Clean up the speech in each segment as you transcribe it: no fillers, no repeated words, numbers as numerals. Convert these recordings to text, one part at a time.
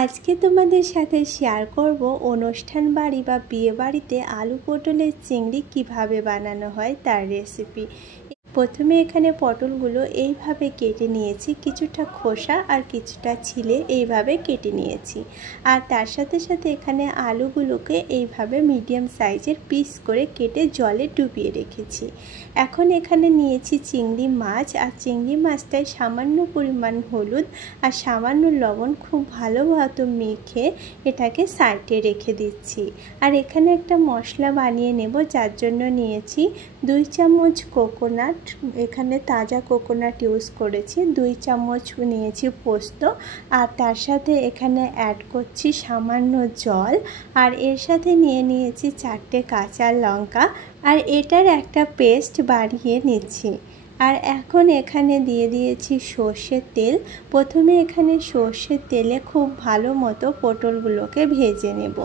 আজকে তোমাদের সাথে শেয়ার করব অনুষ্ঠান বাড়ি বা বিয়ে বাড়িতে আলু পটলের চিংড়ি কিভাবে বানানো হয় তার রেসিপি। প্রথমে এখানে পটলগুলো এইভাবে কেটে নিয়েছি, কিছুটা খোসা আর কিছুটা ছিলে এইভাবে কেটে নিয়েছি। আর তার সাথে সাথে এখানে আলুগুলোকে এইভাবে মিডিয়াম সাইজের পিস করে কেটে জলে ডুবিয়ে রেখেছি। এখন এখানে নিয়েছি চিংড়ি মাছ, আর চিংড়ি মাছটায় সামান্য পরিমাণ হলুদ আর সামান্য লবণ খুব ভালোভাবে মেখে এটাকে সাইডে রেখে দিচ্ছি। আর এখানে একটা মশলা বানিয়ে নেব, যার জন্য নিয়েছি 2 চামচ কোকোনাট, এখানে তাজা কোকোনাট ইউজ করেছি। 2 চামচ নিয়েছি পোস্ত, আর তার সাথে এখানে অ্যাড করছি সামান্য জল, আর এর সাথে নিয়েছি 4টে কাঁচা লঙ্কা, আর এটার একটা পেস্ট বানিয়ে নিচ্ছি। আর এখন এখানে দিয়ে দিয়েছি সর্ষের তেল। প্রথমে এখানে সর্ষের তেলে খুব ভালো মতো পটলগুলোকে ভেজে নেব।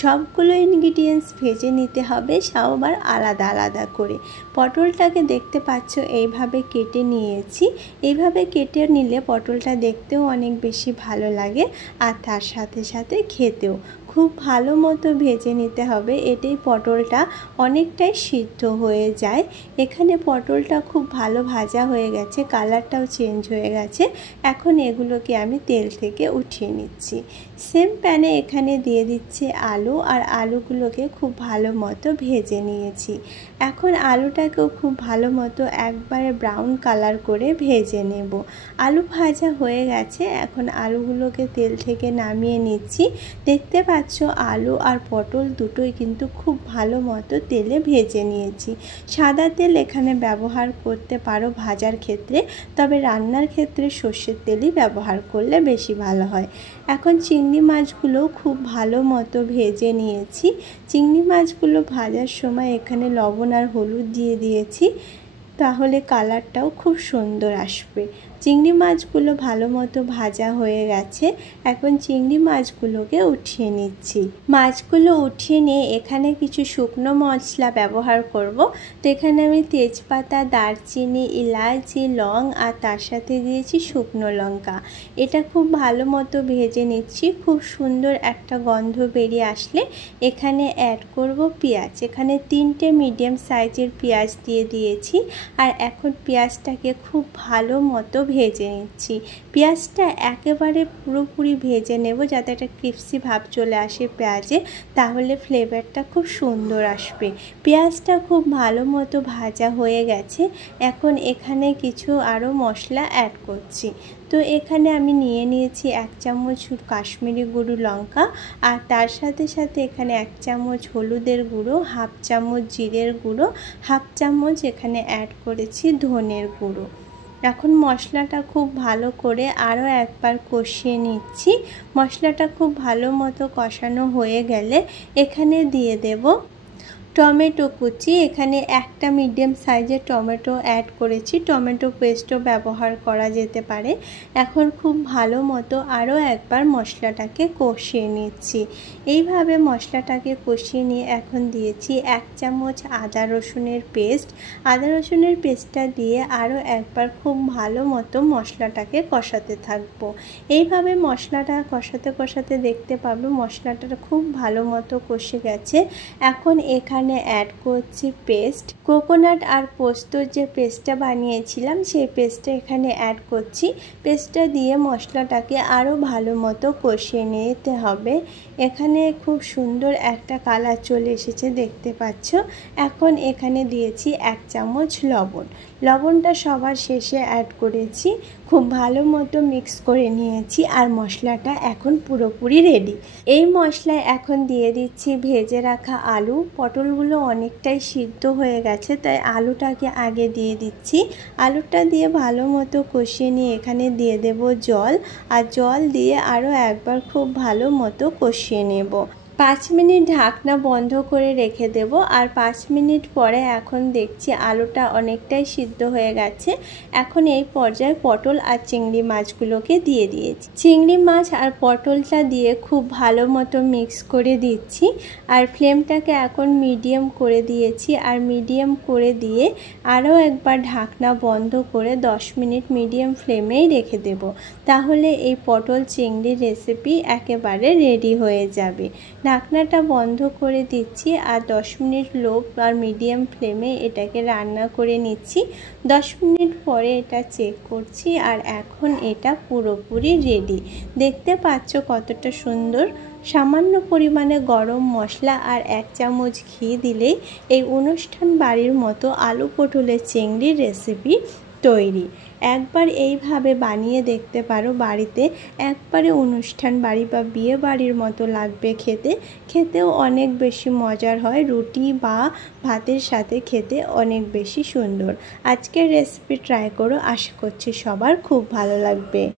সবগুলো ইনগ্রিডিয়েন্টস ভেজে নিতে হবে, সবার আলাদা আলাদা করে। পটলটাকে দেখতে পাচ্ছ এইভাবে কেটে নিয়েছি। এইভাবে কেটে নিলে পটলটা দেখতেও অনেক বেশি ভালো লাগে, আর তার সাথে সাথে খেতেও খুব ভালো মতো ভেজে নিতে হবে, এতেই পটলটা অনেকটাই সিদ্ধ হয়ে যায়। এখানে পটলটা খুব ভালো ভাজা হয়ে গেছে, কালারটাও চেঞ্জ হয়ে গেছে। এখন এগুলোকে আমি তেল থেকে উঠিয়ে নিচ্ছি। সেম প্যানে এখানে দিয়ে দিচ্ছি আলু, আর আলুগুলোকে খুব ভালো মতো ভেজে নিয়েছি। এখন আলুটাকেও খুব ভালো মতো একবারে ব্রাউন কালার করে ভেজে নেব। আলু ভাজা হয়ে গেছে, এখন আলুগুলোকে তেল থেকে নামিয়ে নিচ্ছি। দেখতে পাচ্ছ আলু আর পটল দুটোই কিন্তু খুব ভালো মতো তেলে ভেজে নিয়েছি। সাদা তেল এখানে ব্যবহার করতে পারো ভাজার ক্ষেত্রে, তবে রান্নার ক্ষেত্রে সর্ষের তেলই ব্যবহার করলে বেশি ভালো হয়। এখন চিংড়ি মাছগুলো খুব ভালো মতো ভেজে নিয়েছি। চিংড়ি মাছগুলো ভাজার সময় এখানে লবণ আর হলুদ দিয়ে দিয়েছি, তাহলে কালারটাও খুব সুন্দর আসবে। চিংড়ি মাছগুলো ভালো মতো ভাজা হয়ে গেছে, এখন চিংড়ি মাছগুলোকে উঠিয়ে নিচ্ছি। মাছগুলো উঠিয়ে নিয়ে এখানে কিছু শুকনো মশলা ব্যবহার করব। তো এখানে আমি তেজপাতা, দারচিনি, ইলাচি, লং আর তার সাথে দিয়েছি শুকনো লঙ্কা। এটা খুব ভালো মতো ভেজে নিচ্ছি। খুব সুন্দর একটা গন্ধ বেরিয়ে আসলে এখানে অ্যাড করব পেঁয়াজ। এখানে 3টে মিডিয়াম সাইজের পেঁয়াজ দিয়ে দিয়েছি, আর এখন পেঁয়াজটাকে খুব ভালো মতো ভেজে নিচ্ছি। পেঁয়াজটা একেবারে পুরোপুরি ভেজে নেব, যাতে একটা ক্রিস্পি ভাব চলে আসে পেঁয়াজে, তাহলে ফ্লেভারটা খুব সুন্দর আসবে। পেঁয়াজটা খুব ভালো মতো ভাজা হয়ে গেছে, এখন এখানে কিছু আরও মশলা অ্যাড করছি। তো এখানে আমি নিয়েছি 1 চামচ কাশ্মীরি গুঁড়ো লঙ্কা, আর তার সাথে সাথে এখানে 1 চামচ হলুদের গুঁড়ো, 1/2 চামচ জিরের গুঁড়ো, 1/2 চামচ এখানে অ্যাড করেছি ধনের গুঁড়ো। এখন মশলাটা খুব ভালো করে আরও একবার কষিয়ে নিচ্ছি। মশলাটা খুব ভালো মতো কষানো হয়ে গেলে এখানে দিয়ে দেব টমেটো কুচি। এখানে একটা মিডিয়াম সাইজের টমেটো অ্যাড করেছি, টমেটো পেস্টও ব্যবহার করা যেতে পারে। এখন খুব ভালো মতো আরও একবার মশলাটাকে কষিয়ে নিচ্ছি। এইভাবে মশলাটাকে কষিয়ে নিয়ে এখন দিয়েছি 1 চামচ আদা রসুনের পেস্ট। আদা রসুনের পেস্টটা দিয়ে আরও একবার খুব ভালো মতো মশলাটাকে কষাতে থাকবো। এইভাবে মশলাটা কষাতে কষাতে দেখতে পাবো মশলাটা খুব ভালো মতো কষে গেছে। এখন এখানে অ্যাড করছি পেস্ট, কোকোনাট আর পোস্তর যে পেস্টটা বানিয়েছিলাম সেই পেস্টটা এখানে অ্যাড করছি। পেস্টটা দিয়ে মশলাটাকে আরও ভালো মতো কষিয়ে নিতে হবে। এখানে খুব সুন্দর একটা কালার চলে এসেছে দেখতে পাচ্ছ। এখন এখানে দিয়েছি 1 চামচ লবণ। লবণটা সবার শেষে অ্যাড করেছি। খুব ভালো মতো মিক্স করে নিয়েছি, আর মশলাটা এখন পুরোপুরি রেডি। এই মশলায় এখন দিয়ে দিচ্ছি ভেজে রাখা আলু। পটলগুলো অনেকটাই সিদ্ধ হয়ে গেছে, তাই আলুটাকে আগে দিয়ে দিচ্ছি। আলুটা দিয়ে ভালো মতো কষিয়ে নিয়ে এখানে দিয়ে দেব জল, আর জল দিয়ে আরও একবার খুব ভালো মতো কষিয়ে নেব। 5 মিনিট ঢাকনা বন্ধ করে রেখে দেব। আর 5 মিনিট পরে এখন দেখছি আলুটা অনেকটাই সিদ্ধ হয়ে গেছে। এখন এই পর্যায়ে পটল আর চিংড়ি মাছগুলোকে দিয়ে দিয়েছি। চিংড়ি মাছ আর পটলটা দিয়ে খুব ভালো মতো মিক্স করে দিচ্ছি। আর ফ্লেমটাকে এখন মিডিয়াম করে দিয়েছি। আর মিডিয়াম করে দিয়ে আরও একবার ঢাকনা বন্ধ করে 10 মিনিট মিডিয়াম ফ্লেমেই রেখে দেব। তাহলে এই পটল চিংড়ির রেসিপি একেবারে রেডি হয়ে যাবে। ঢাকনাটা বন্ধ করে দিচ্ছি আর 10 মিনিট লো আর মিডিয়াম ফ্লেমে এটাকে রান্না করে নিচ্ছি। 10 মিনিট পরে এটা চেক করছি আর এখন এটা পুরোপুরি রেডি। দেখতে পাচ্ছ কতটা সুন্দর। সামান্য পরিমাণে গরম মশলা আর 1 চামচ ঘি দিলেই এই অনুষ্ঠান বাড়ির মতো আলু পটলের চিংড়ির রেসিপি তৈরি। একবার এইভাবে বানিয়ে দেখতে পারো বাড়িতে। একবারে অনুষ্ঠান বাড়ি বা বিয়ে বাড়ির মতো লাগবে খেতে। খেতেও অনেক বেশি মজার হয়, রুটি বা ভাতের সাথে খেতে অনেক বেশি সুন্দর। আজকের রেসিপি ট্রাই করো, আশা করছি সবার খুব ভালো লাগবে।